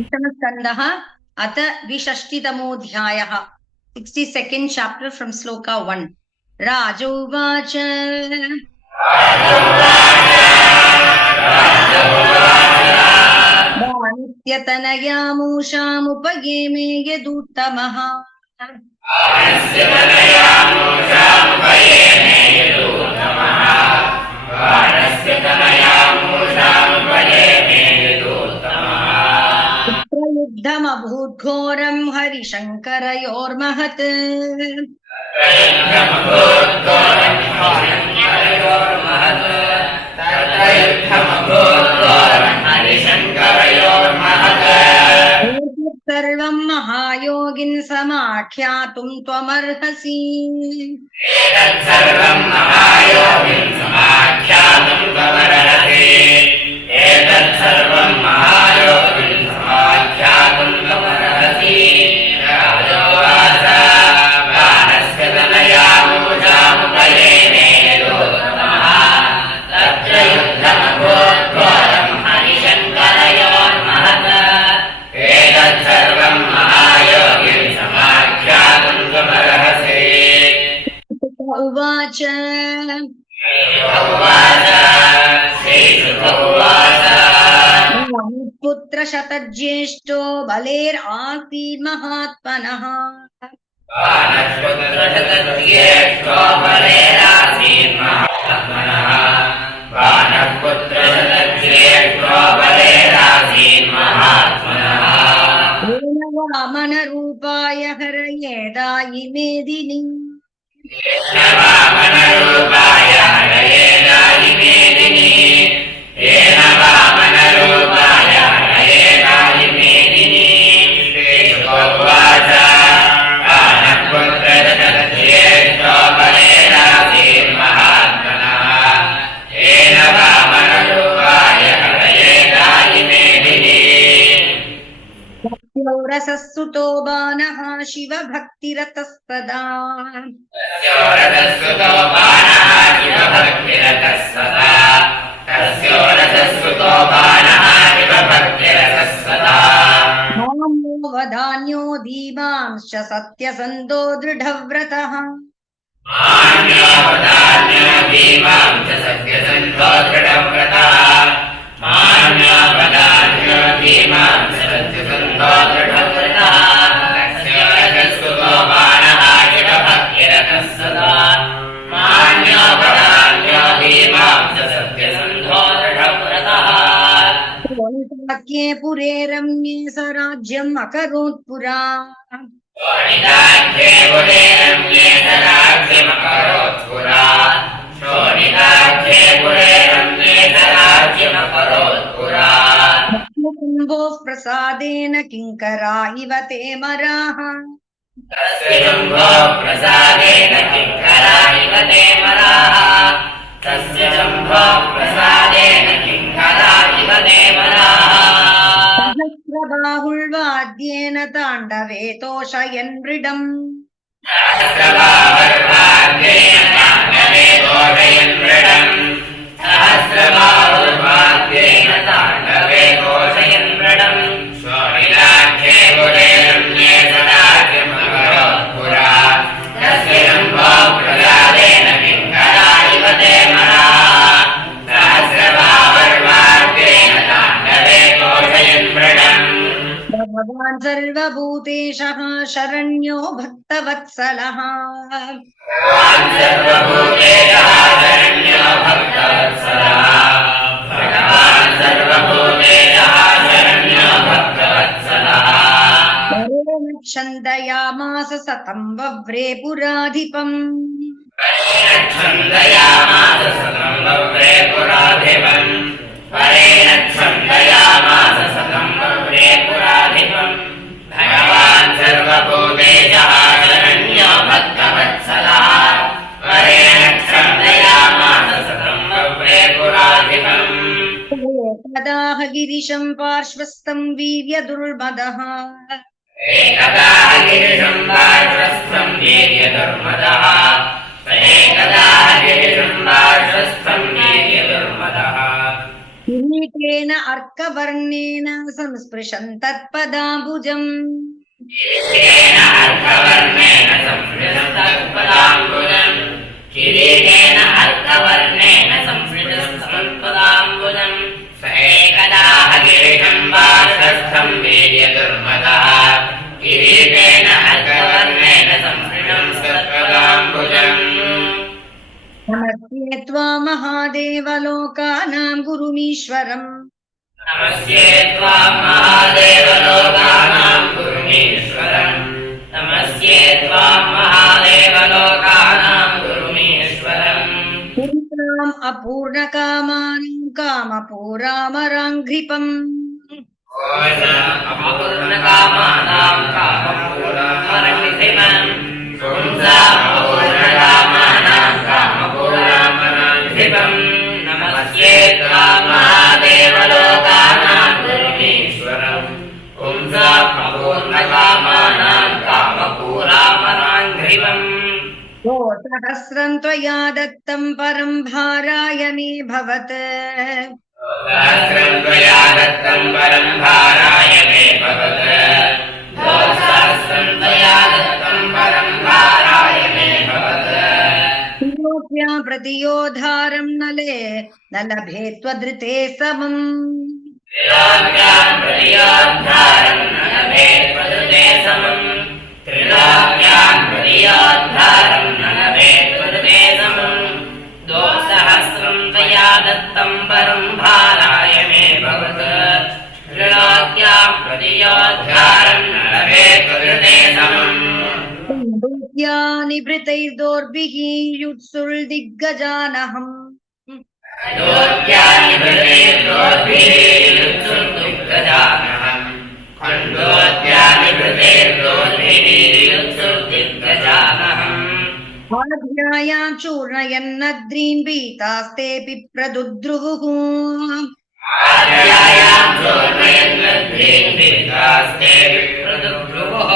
पंचमस्कन्धः अथ द्विषष्टितमोऽध्यायः 62nd chapter from sloka 1. राजोवाच नित्यतनया मूषामुपयेमे यदुत्तमः युद्धमभूद्घोरं हरिशङ्करयोर्महत् सर्वं महायोगिन् समाख्यातुं त्वमर्हसि उवाच पुत्र शतज्येष्ठो बलेरासीत् महात्मनः वामनरूपाय हरयेदायि मेदिनी रसस्तुतो बाणः शिवभक्तिरतस्तदा वधान्यो धीमांश्च सत्यसन्धो दृढव्रतः पुरे रम्ये स राज्यम् अकरोत् पुरा कुम्भोः प्रसादेन किङ्करा इव ते मराः सहस्रबाहुर्वाद्येन ताण्डवे तोषयन् मृडम् भगवान् सर्वभूतेशः शरण्यो भक्तवत्सलः छन्दयामास सतं वव्रे पुराधिपम् भगवान् सर्वभूतेशः शरण्यो भक्तवत्सलः वरेण छन्दयामास सतं वव्रे पुराधिपम् एकदाह गिरिशं पार्श्वस्थं वीर्यदुर्मदः किरीटेन अर्कवर्णेन संस्पृशन् तत्पदाम्बुजम् किरीटेन अर्कवर्णेन संस्पृशन् तत्पदाम्बुजम् किरीटेन अर्कवर्णेन संस्पृशन् तत्पदाम्बुजम् स एकदा गिरिशम् वासस्थम् वीर्यदुर्मदः किरीटेन अर्कवर्णेन संस्पृशन् तत्पदाम्बुजम् नमस्ये त्वा महादेव लोकानां गुरुमीश्वरम् नमस्ये त्वा महादेव लोकानां गुरुमीश्वरम् नमस्ये त्वा महादेव लोकानां गुरुमीश्वरम् पुरीणाम् अपूर्णकामानां कामपूरामराङ्घ्रिपम् अपूर्णकामानां कामपूरामराङ्घ्रिपम् अपूर्णकामानां कामपूरामराङ्घ्रिपम् नमस्ये त्वा महादेव लोकानां गुरुमीश्वरम् अपूर्णकामानां कामपूरामराङ्घ्रिपम् सहस्रं त्वया दत्तं परं भाराय मे भवत् सहस्रं त्वया दत्तं परं भाराय मे भवत् सहस्रं त्वया दत्तं परं भाराय मे भवत् त्रिलोक्या प्रतियोद्धारं न लभे त्वदृते समम् त्रिलोक्यां प्रतियोद्धारं न लभे त्वदृते समम् त्रिलोक्यां प्रतियोद्धारं न लभे त्वदृते समम् सहस्रं त्वया दत्तं परं भाराय मे भवत् त्रिलोक्यां प्रतियोद्धारं न लभे त्वदृते समम् निभृतैर्दोर्भिः युत्सुर्दिग्गजानहम् आध्यायां चूर्णयन्नद्रीन् भीतास्तेऽपि प्रदुद्रुवुः आध्यायां चूर्णयन्नद्रीन् भीतास्तेऽपि प्रदुद्रुवुः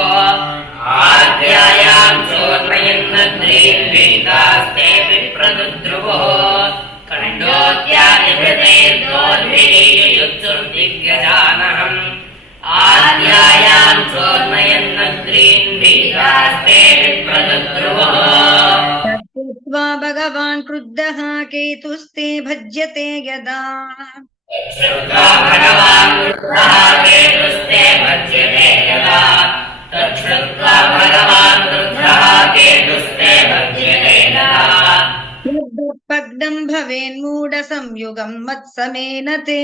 आध्यायां चूर्णयन्नद्रीन् भीतास्तेऽपि प्रदुद्रुवुः खण्डोद्यानिभृतैर्दोर्भिर्युत्सुर्दिग्गजानहम् आध्यायां चूर्णयन्नद्रीन् भीतास्तेऽपि प्रदुद्रुवुः तत्कृत्वा भगवान् क्रुद्धः केतुस्ते भज्यते यदा तच्छ्रुत्वा भगवान् क्रुद्धः केतुस्ते भज्यते यदा तच्छ्रुत्वा भगवान् क्रुद्धः केतुस्ते भज्यते यदा त्वद्दर्पग्नं भवेन्मूढसंयुगं मत्समेन ते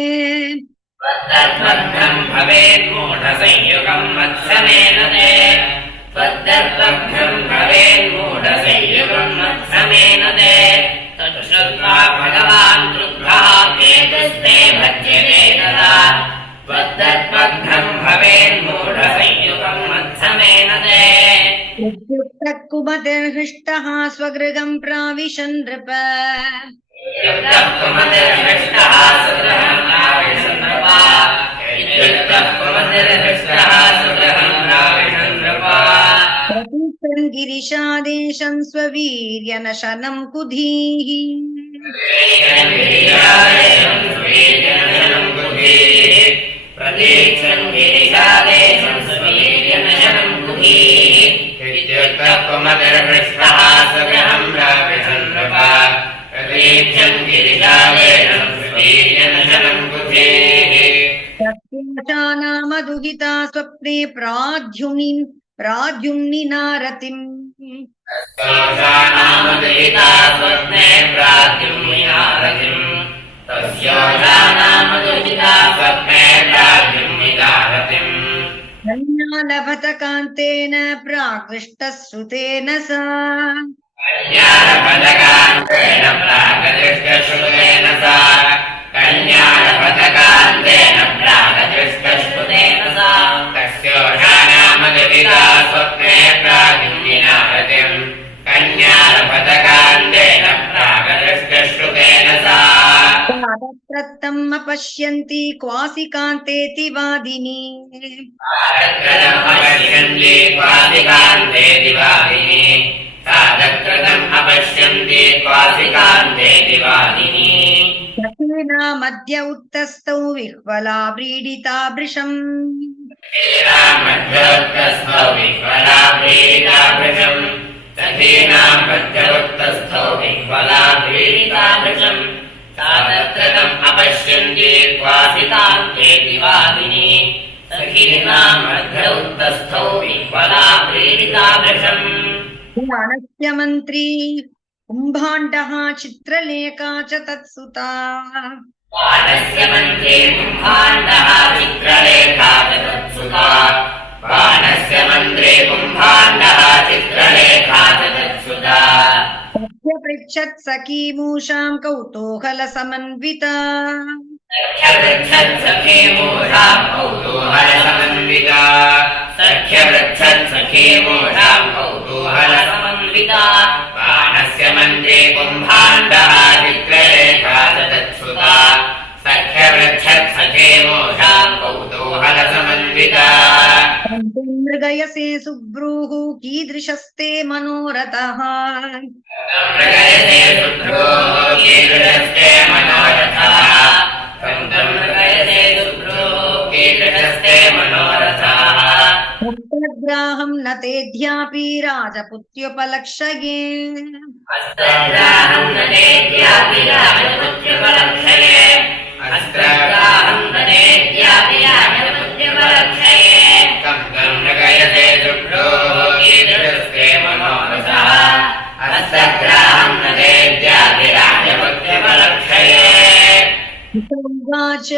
त्वद्दर्पग्नं भवेन्मूढसंयुगं मत्समेन ते त्वद्दर्पग्नं भवेन्मूढसंयुगं मत्समेन ते तच्छ्रुत्वा भगवान् क्रुद्धः केतुस्ते भज्यते तदा त्वद्दर्पग्नं भवेन्मूढसंयुगं मत्समेन ते इत्युक्तः कुमतिर्हृष्टः स्वगृहं प्राविशन् नृप इत्युक्तः कुमतिर्हृष्टः स्वगृहं प्राविशन् नृप इत्युक्तः कुमतिर्हृष्टः स्वगृहं प्राविशन् नृप प्रतीक्षन् गिरिशादेशं स्ववीर्यनशनं कुधीः प्रतीक्षन् गिरिशादेशं स्ववीर्यनशनं कुधीः इत्युक्तः कुमतिर्हृष्टः स्वगृहं प्राविशन् नृप प्रतीक्षन् गिरिशादेशं स्ववीर्यनशनं कुधीः तस्याशानामदुहिता स्वप्ने प्राद्युम्निनारतिम् तस्योषानामदुहिता स्वप्ने प्राद्युम्निनारतिम् तस्योषानामदुहिता स्वप्ने प्राद्युम्निनारतिम् कन्यालभतकान्तेन प्राकृष्टः श्रुतेन सा कन्यालभतकान्तेन प्रागदृष्टश्रुतेन सा कन्यालभतकान्तेन प्रागदृष्टश्रुतेन सा तस्योषानामदुहिता स्वप्ने प्राद्युम्निनारतिम् कन्यालभतकान्तेन प्रागदृष्टश्रुतेन सा तम् अपश्यन्ति क्वासि कान्तेति वादिनी पश्यन्ति क्वासि कान्तेति वादिनी साधकृतम् अपश्यन्ति क्वासिकान्ते दिवादिनी सखीनामद्य उत्तस्तौ विह्वला व्रीडिता वृषम् मध्यवत्तस्थौ विह्वला व्रीडिता वृषम् सखीनाम् मध्यवत्तस्थौ विह्वला व्रीडिता वृषम् साधकृतम् अपश्यन्ति क्वासिकान्ते दिवादिनी सखीनाम् मध्यवत्तस्थौ विह्वला व्रीडिता वृषम् ज्ञानस्य मन्त्री कुम्भाण्डः चित्रलेखा च तत्सुता बाणस्य मन्त्रे कुम्भाण्डः चित्रलेखा च तत्सुता बाणस्य मन्त्रे कुम्भाण्डः चित्रलेखा च तत्सुता तस्य पृच्छत् सखीमूषाम् कौतूहलसमन्विता सख्यवृच्छत्सखीमूषाम् कौतूहलसमन्विता सख्यवृच्छत्सखीमूषाम् कौतूहलसमन्विता बाणस्य मन्त्रे कुम्भाण्डः चित्रलेखा च तत्सुता सख्यवृच्छत्सखीमूषाम् कौतूहलसमन्विता मृगयसे सुब्रूः कीदृशस्ते मनोरथः मृगयसे सुब्रूः कीदृशस्ते मनोरथः मृगयसे सुब्रूः कीदृशस्ते मनोरथः हस्तग्राहम् न तेऽध्यापि राजपुत्र्युपलक्ष्ये हस्तग्राहम् न तेऽध्यापि राजपुत्र्युपलक्ष्ये हस्तग्राहम् न तेऽध्यापि राजपुत्र्युपलक्ष्ये कम् मृगयसे सुब्रूः कीदृशस्ते मनोरथः हस्तग्राहम् न तेऽध्यापि राजपुत्र्युपलक्ष्ये उवाच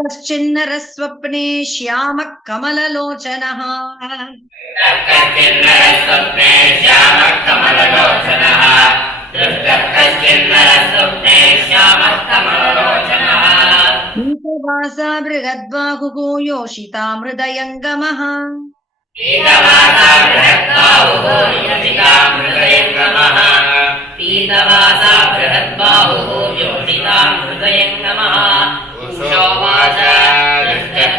कश्चिन्नरस्वप्ने श्यामः कमललोचनः कश्चिन्नरस्वप्ने श्यामः कमललोचनः कश्चिन्नरस्वप्ने श्यामः कमललोचनः पीतवासा बृहद्बाहुः योषिता मृदयङ्गमः पीतवासा बृहद्बाहुः योषिता मृदयङ्गमः पीतवासा बृहद्बाहुः योषिता मृदयङ्गमः उषोवाच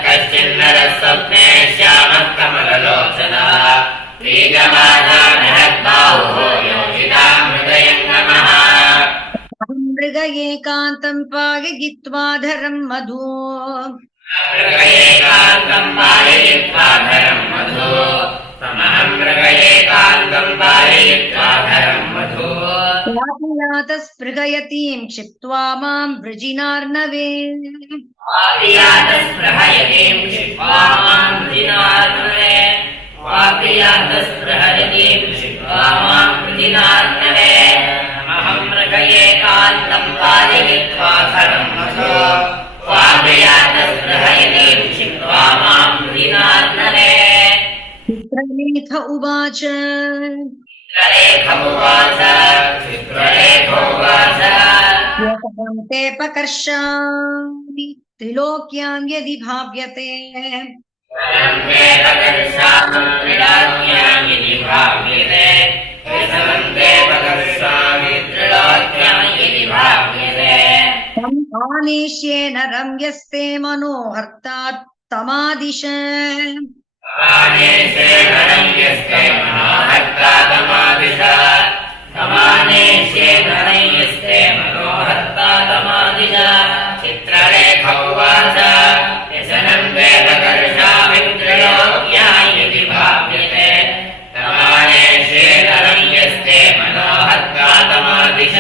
कश्चिन्नरस्वप्ने श्यामः कमललोचनः पीतवासा बृहद्बाहुः योषिता मृदयङ्गमः मृगयेकान्तम् पाययित्वा धरम् मधु मृगयेकान्तम् पाययित्वा धरम् मधु समहम् मृगयेकान्तम् पाययित्वा धरम् मधु स्पृहयतीम् क्षिप्त्वा माम् वृजिनार्णवे वाप्रियातस्पृहयतीम् क्षिप्त्वा माम् वृजिनार्णवे वाप्रियातस्पृहयतीम् क्षिप्त्वा माम् वृजिनार्णवे समहम् मृगयेकान्तम् पाययित्वा धरम् मधु वाप्रियातस्पृहयतीम् क्षिप्त्वा माम् वृजिनार्णवे चित्रलेख उवाच चित्रलेखोवाच ते पकर्षामि त्रिलोक्याम् यदि भाव्यते तम् आनेष्ये नरम् यस्ते मनोहर्ता तमादिश चित्रलेखोवाच व्यसनम् वेदकर्षामि त्रैलोक्याम् यदि भाव्यते तमानेष्ये नरम् यस्ते मनोहर्ता तमादिश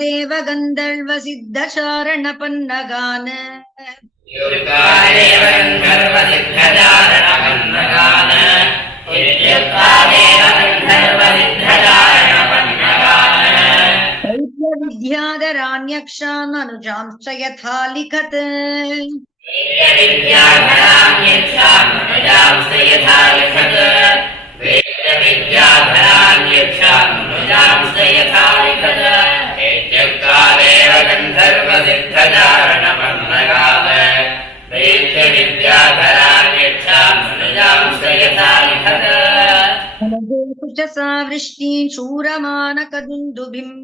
देव गन्धर्व सिद्धचारणपन्नगान विद्याधराण्यक्षान् अनुजांश्च यथा लिखत् च सा वृष्टिं शूरमानकदुन्दुभिम्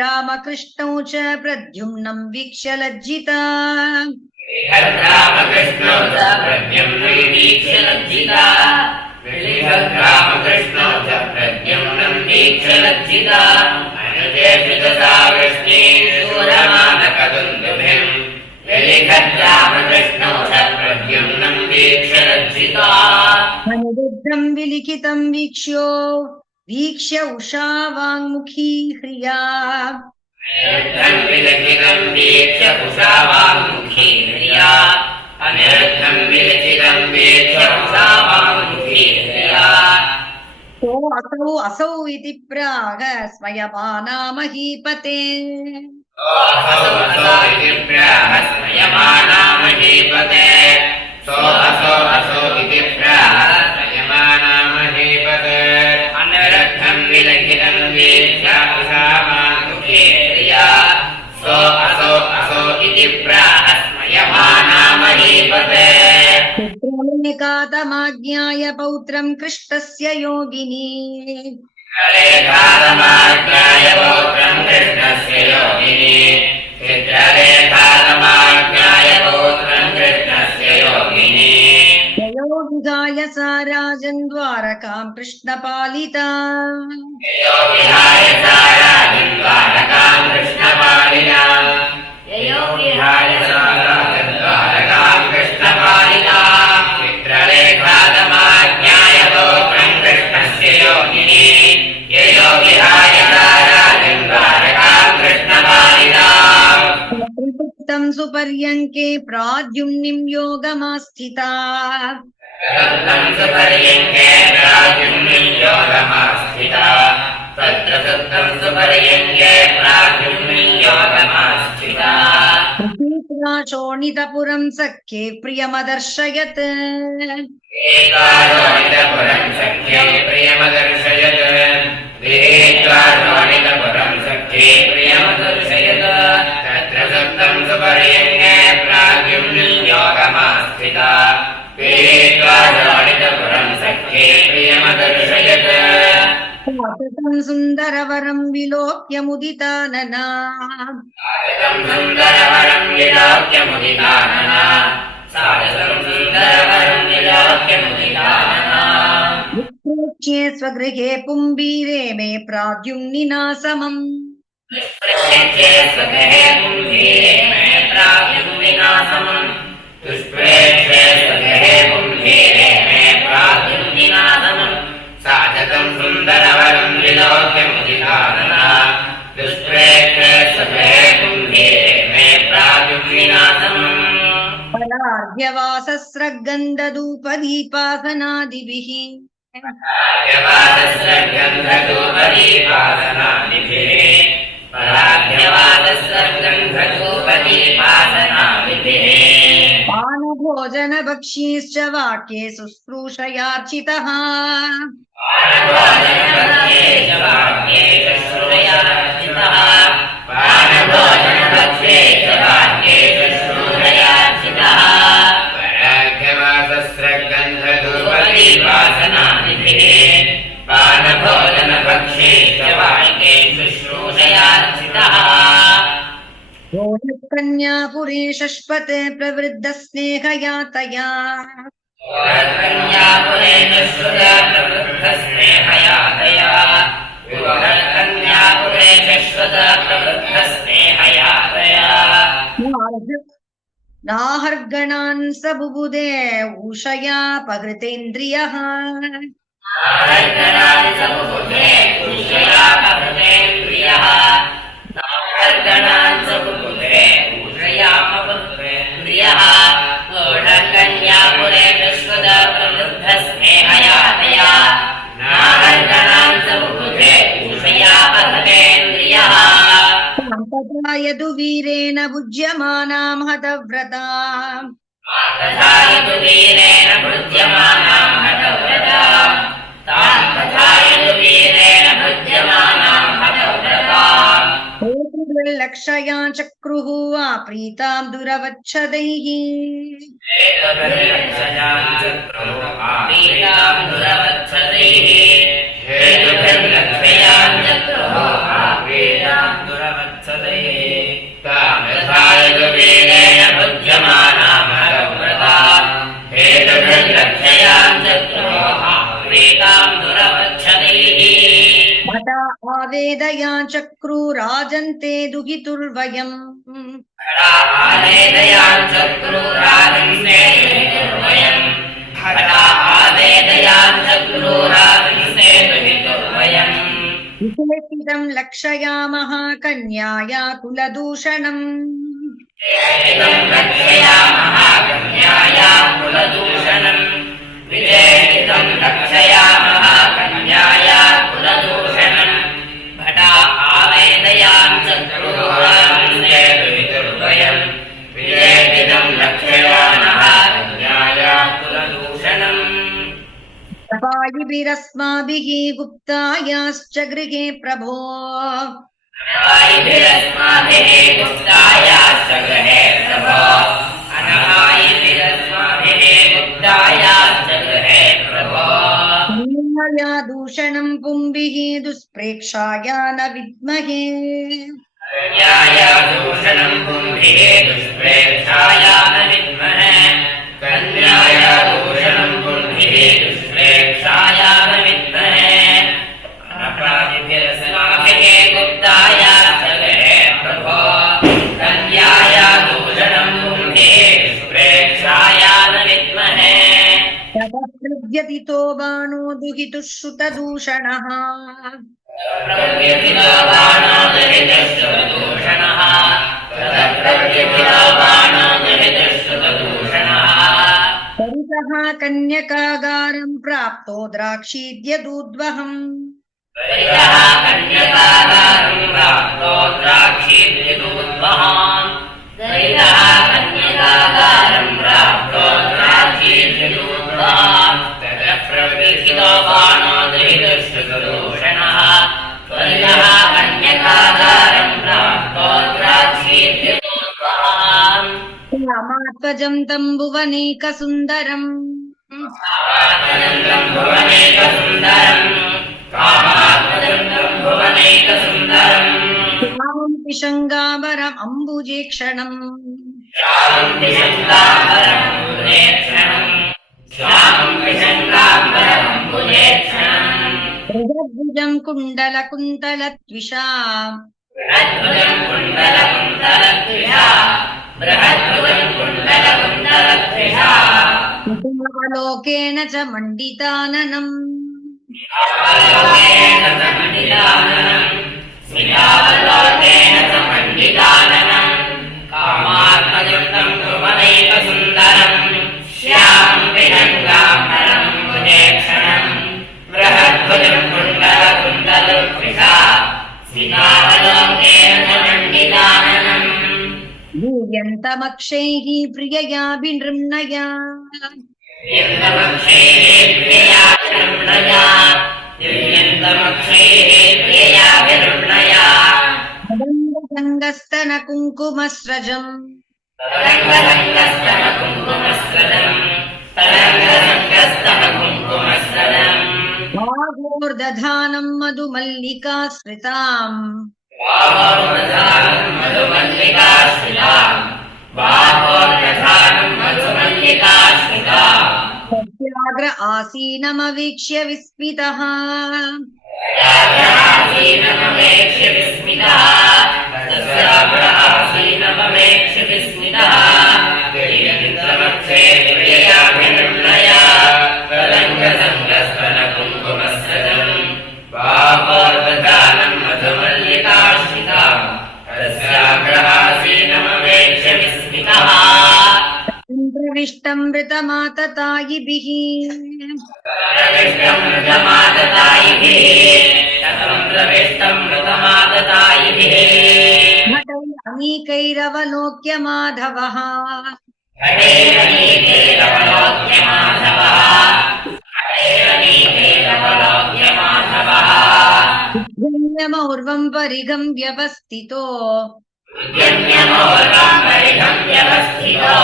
रामकृष्णौ च प्रद्युम्नं वीक्ष्य लज्जिता रामकृष्णौ च प्रद्युम्नं वीक्ष्य लज्जिता रामकृष्णौ च प्रद्युम्नं वीक्ष्य लज्जिता अनुजेषुदसा वृष्णीशूरमानकदुन्दुभिम् रामकृष्णौ च प्रद्युम्नं वीक्ष्य लज्जिता अनुरुद्धं विलिखितं वीक्ष्य उषा वाङ्मुखी ह्रिया अनिरुद्धं विलिखितं वीक्ष्य उषा वाङ्मुखी ह्रिया अनिरुद्धं विलिखितं वीक्ष्य उषा वाङ्मुखी ह्रिया असौ इति प्राह स्मयमाना महीपते असौ इति प्राह स्मयमाना महीपते असौ इति प्राह स्मयमाना महीपते अनिरुद्धं विलिखितं वीक्ष्य उषा वाङ्मुखी ह्रिया असौ इति प्राह स्मयमाना महीपते कातमाज्ञाय पौत्रं कृष्णस्य योगिनी चित्रलेखातमाज्ञाय पौत्रं कृष्णस्य योगिनी चित्रलेखातमाज्ञाय पौत्रं कृष्णस्य योगिनी योगिगाय सा राजन् द्वारकां कृष्णपालिता योगिहाय सा राजन् द्वारकां कृष्णपालिता योगिहाय सा राजन् द्वारकां कृष्णपालिता चित्रलेखातमाज्ञाय पौत्रं कृष्णस्य योगिनी योगिहाय सा राजन् द्वारकां कृष्णपालिता प्रवृत्तं सुपर्यङ्के प्राद्युम्निं योगमास्थिता प्रवृत्तं सुपर्यङ्के प्राद्युम्निं योगमास्थिता तत्र सुप्तं सुपर्यङ्के प्राद्युम्निं योगमास्थिता शोणितपुरं सख्ये प्रियमदर्शयत् शोणितपुरं सख्ये प्रियमदर्शयत् शोणितपुरं सख्ये प्रियमदर्शयत् तत्र सुप्तं सुपर्यङ्के प्राद्युम्निं योगमास्थिता शोणितपुरं सख्ये प्रियमदर्शयत् सुन्दरवरं विलोक्य मुदितानना सुन्दरवरं विलोक्य मुदितानना सादरं सुन्दरवरं विलोक्य मुदितानना विप्रेक्ष्ये स्वगृहे पुम्बीरे मे प्राद्युम्निना समम् दुष्प्रेक्ष्ये स्वगृहे पुम्बीरे मे प्राद्युम्निना समम् दुष्प्रेक्ष्ये स्वगृहे पुम्बीरे मे प्राद्युम्निना समम् सादरं सुन्दरवरं विलोक्य मुदितानना दुष्प्रेक्ष्ये स्वगृहे पुम्बीरे मे प्राद्युम्निना समम् परार्घ्यवासस्रगन्धधूपदीपासनादिभिः पानभोजनभक्ष्यैश्च वाक्ये शुश्रूषयार्चितः कन्यापुरे शश्वते प्रवृद्धस्नेहयातया नाहर्गणान् स बुबुदे उषया पहृतेन्द्रियः यदुवीरेण भुज्यमानां हतव्रताम् लक्षया चक्रुः प्रीतां दुरवच्छदैः भटा आवेदया चक्रुराजन्ते दुहितुर्वयम् विशेषितं लक्षयामः कन्याया कुलदूषणम् तपायिभिरस्माभिः गुप्तायाश्च गृहे प्रभो कन्याया दूषणं पुंभिः दुष्प्रेक्षाया न विद्महे ततप्रव्यतितो बाणो दुहितुः श्रुतदूषणः परितः कन्यकागारं प्राप्तो द्राक्षीद्यदूद्वहम् रामात्मजं तम्बुवनेकसुन्दरम् श्यामं पिशङ्गाबरम् अम्बुजेक्षणम् बृहद्भुजं कुण्डलकुन्तलत्विषा कुसुमावलोकेन च मण्डिताननम् यूयन्तमक्षैः प्रिययाभिनृम्णया मदङ्गसङ्गस्तन कुङ्कुमस्रजम् बाहोर्दधानं मधुमल्लिकाश्रिताम् सत्याग्र आसीनमवीक्ष्य विस्मितः प्रविष्टमृतमाततायिभिः अनीकैरवलोक्य माधवः उद्यम्यमौर्वं परिघं व्यवस्थितो उद्यम्यमौर्वं परिघं व्यवस्थितो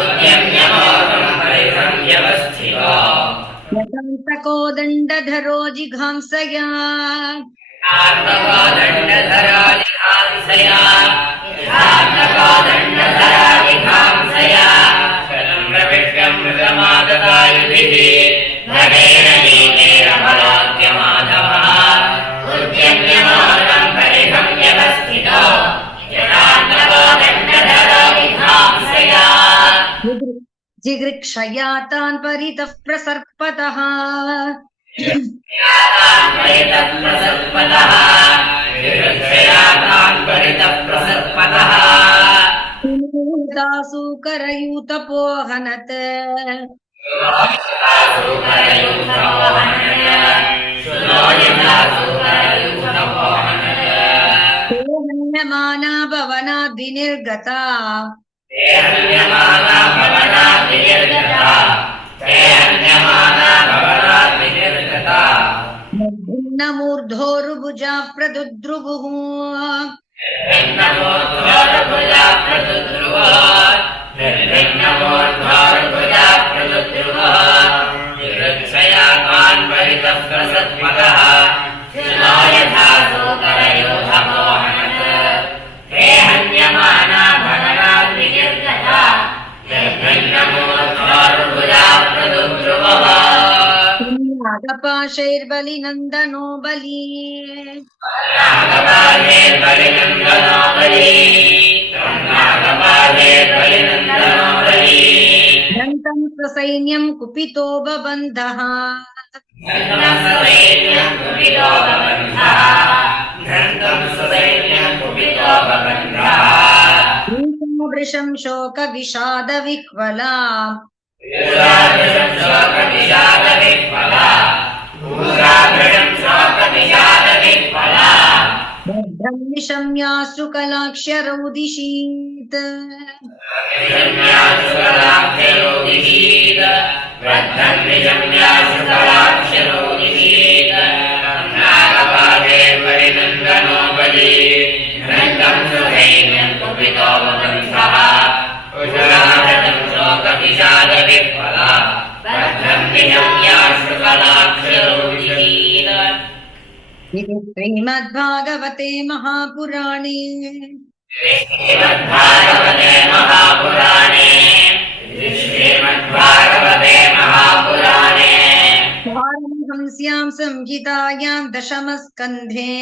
उद्यम्यमौर्वं परिघं व्यवस्थितो यथान्तको दण्डधरो जिघांसया यथान्तको दण्डधरो जिघांसया यथान्तको दण्डधरो जिघांसया शतं प्रविष्टं मृतमाददायुभिः भगेन नीतेन फलोद्यमाधवः उद्यम्यमौर्वं परिघं व्यवस्थितो यथान्तको दण्डधरो जिघांसया जिगृक्षया तान् परितः प्रसर्पतः सूकरयूतपोहनत् हन्यमाना भवनाद्विनिर्गता निर्भिन्नमूर्धोरुभुजा प्रदुद्रुवुः नागपाशैर्बलिनन्दनो बली दन्तं ससैन्यं कुपितो बबन्धः वृषं शोकविषादविह्वला भद्रं निशम्याश्रुकलाक्ष्यरौदिशीत् इति श्रीमद्भागवते महापुराणे पारमहंस्यां संहितायां दशमस्कन्धे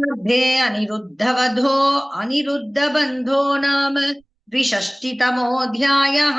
मध्ये अनिरुद्धवधो अनिरुद्धबन्धो नाम द्विषष्टितमोऽध्यायः।